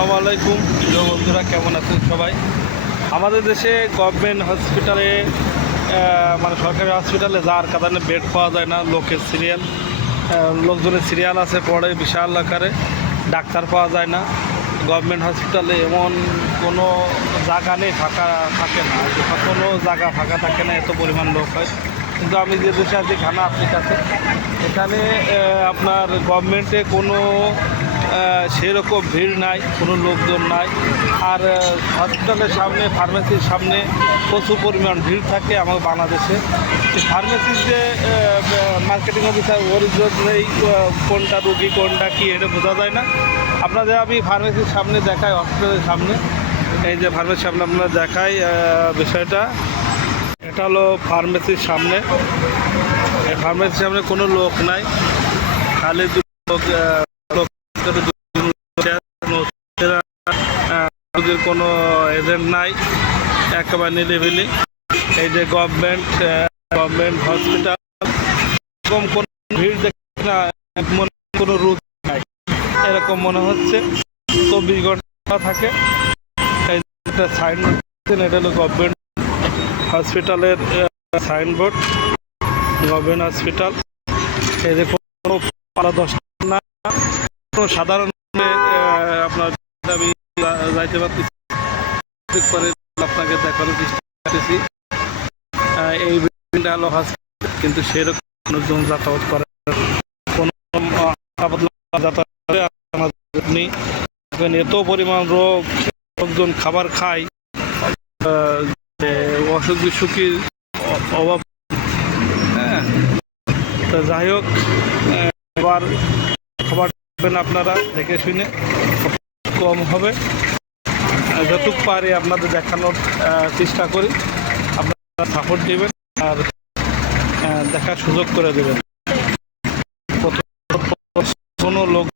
আসসালামু আলাইকুম প্রিয় বন্ধুরা, কেমন আছেন সবাই? আমাদের দেশে গভর্নমেন্ট হসপিটালে মানে সরকারি হসপিটালে যার কারণে বেড পাওয়া যায় না, লোকজনের সিরিয়াল আছে পড়ে বিশাল আকারে, ডাক্তার পাওয়া যায় না। গভর্নমেন্ট হসপিটালে এমন কোনো জায়গা নেই, ফাঁকা থাকে না, কোনো জায়গা ফাঁকা থাকে না, এত পরিমাণ লোক হয়। কিন্তু আমি যে দেশে আছি ঘানা আফ্রিকাতে, এখানে আপনার গভর্নমেন্টে কোনো সেরকম ভিড় নাই, কোনো লোকজন নাই। আর হসপিটালের সামনে, ফার্মেসির সামনে প্রচুর পরিমাণ ভিড় থাকে আমার বাংলাদেশে। ফার্মেসির যে মার্কেটিং অফিসার, ওর জন্যই কোনটা রুগী কোনটা কী এটা বোঝা যায় না। আপনাদের আমি ফার্মেসির সামনে দেখাই, হসপিটালের সামনে, এই যে ফার্মেসির সামনে আপনারা দেখাই বিষয়টা। এটা হলো ফার্মেসির সামনে। এই ফার্মেসির সামনে কোনো লোক নাই, খালি রোগীর কোনো এজেন্ট নাই, একেবারে নিরিবিলি। এই যে গভর্নমেন্ট হসপিটাল, এরকম কোনো ভিড় দেখি না, কোনো রোগ নাই, এরকম মনে হচ্ছে 24 ঘন্টা থাকে। এই একটা সাইনবোর্ড, এটা হলো গভর্নমেন্ট হসপিটালের সাইনবোর্ড, গভর্নমেন্ট হসপিটাল। এই যে কোনো পালা দশ না, কোনো সাধারণ আপনার আমি যাইতে পারতেছি, পরে আপনাকে দেখানোর চেষ্টা করতেছি। এই বিল্ডিংটা হলো হসপিটাল, কিন্তু সেরকম মানুষজন যাতায়াত করে, কোনো যাতায়াত করে নেই। এত পরিমাণ লোকজন খাবার খায়, অসুখ বিসুখের অভাব। হ্যাঁ, তো যাই হোক, এবার খাবার খাবেন আপনারা দেখে শুনে, কম হবে। যতটুকু পারি আপনাদের দেখানোর চেষ্টা করি, আপনারা সাপোর্ট দেবেন আর দেখার সুযোগ করে দেবেন। কোনো লোক